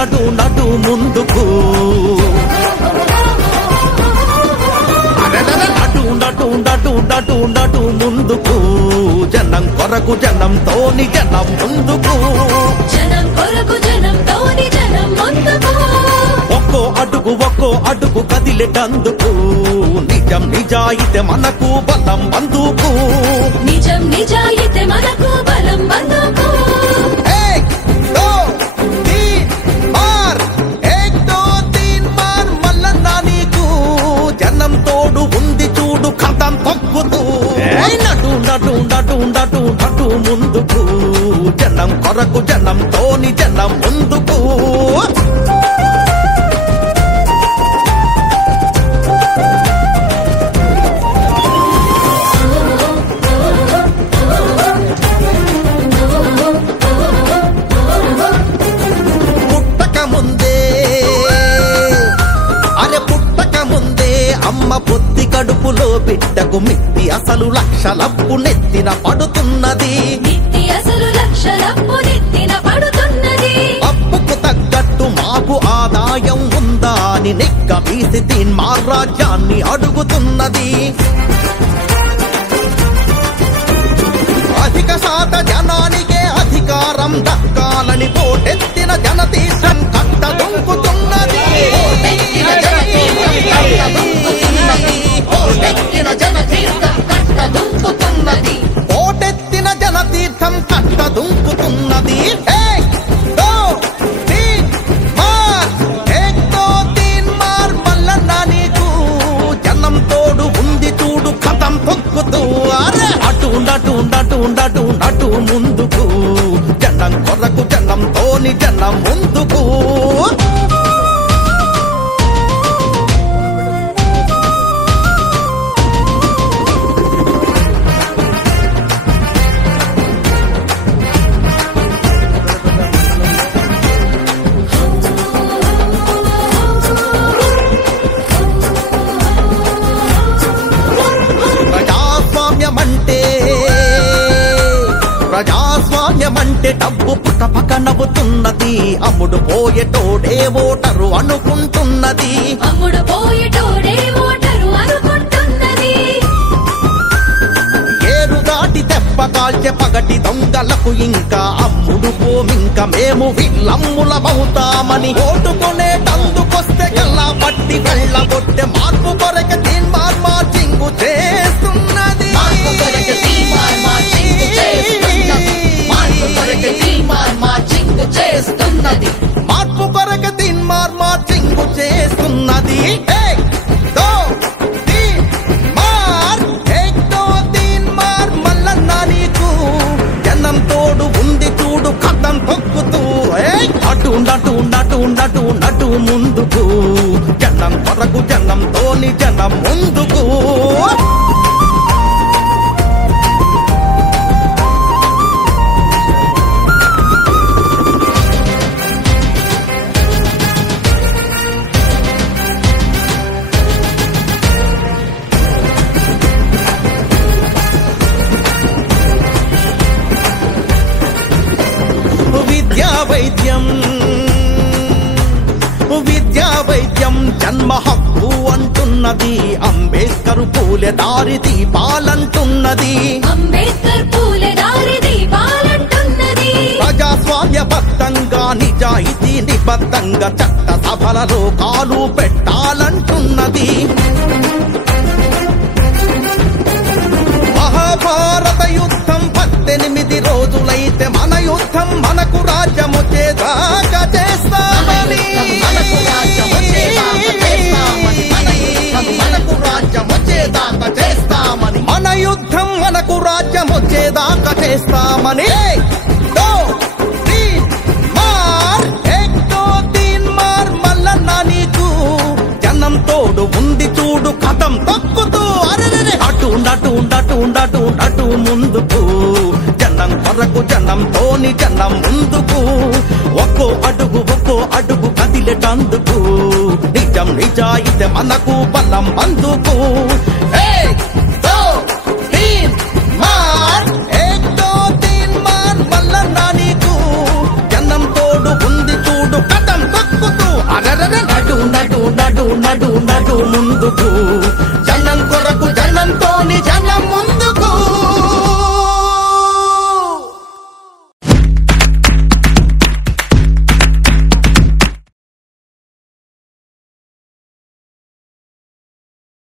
నటు నటు ముందుకు నటు నటు నటు నటు నటు ముందుకు జనం కొరకు జనంతోని జనం ముందుకు జనం కొరకు జనంతోని జనం ముందుకు ఒక్కో అడుగు కదిలేటందుకు నిజం నిజాయితీ మనకు బలం బందుకు నిజం నిజాయితీ మనకు బలం బందుకు జనం తోడు ఉంది చూడు కథం తొక్కుతూ నటు నటు నటు నటు నటు ముందుకు జనం కొరకు జనంతోని జనం ముందుకు అమ్మ పొత్తి కడుపులో బిడ్డకు మిత్తి అసలు లక్షలప్పు నెత్తిన పడుతున్నది అప్పుకు తగ్గట్టు మాకు ఆదాయం ఉందా అని నెక్క వీసి తీన్మార్ రాజ్యాన్ని అడుగుతున్నది అధిక శాత జనానికే అధికారం దక్కాలని పోటెత్తిన జనతీర్థం కట్ట దొంకుతున్నది పోటెత్తిన జనతీర్థం కట్ట దుంకుతున్నది నీకు జనం తోడు ఉంది చూడు కథం తొక్కుతూ అటు నటు నటు నటు నటు ముందుకు జనం కొరకు జనంతోని జనం ముందుకు ప్రజాస్వామ్యమంటే డబ్బు పుటపక నవ్వుతున్నది అమ్ముడు పోయేటోడే ఓటరు అనుకుంటున్నది ఏరు దాటి తెప్ప కాల్చె పగటి దొంగలకు ఇంకా అమ్ముడు పోమింక మేము విల్లమ్ములమవుతామని ఓటుకొనేటందుకొస్తే గల్లా పట్టి వెళ్ళగొట్టె మార్పు కొరక తీన్మార్ మార్చింగు చేస్తున్నది మార్పు కొరక తీన్మార్ మార్చింగు చేస్తున్నది నీకు జనం తోడు ఉంది చూడు కథం తొక్కుతూ అటు నటు నటు నటు నటు ముందుకు జనం కొరకు జనంతోని జనం ముందుకు విద్యా వైద్యం జన్మ హక్కు అంటున్నది అంబేద్కర్ పూలే దారి దీపాలంటున్నది ప్రజాస్వామ్యబద్ధంగా నిజాయితీ నిబద్ధంగా చట్ట సభలలో కాలు పెట్టాలంటున్నది మహాభారత యుద్ధం 18 రోజులైతే మన యుద్ధం మనకు రాజ్యం వచ్చేదాకా చేస్తామని మన యుద్ధం మనకు రాజ్యం వచ్చేదాకా చేస్తామని నీకు జనం తోడు ఉంది చూడు కథం తొక్కుతూ అటు నటు నటు నటు నటు ముందుకు జనం కొరకు జనంతోని జనం ముందుకు ఒక్కో అడుగు కదిలేటందుకు నిజం నిజాయితీ మనకు బలం బందుకు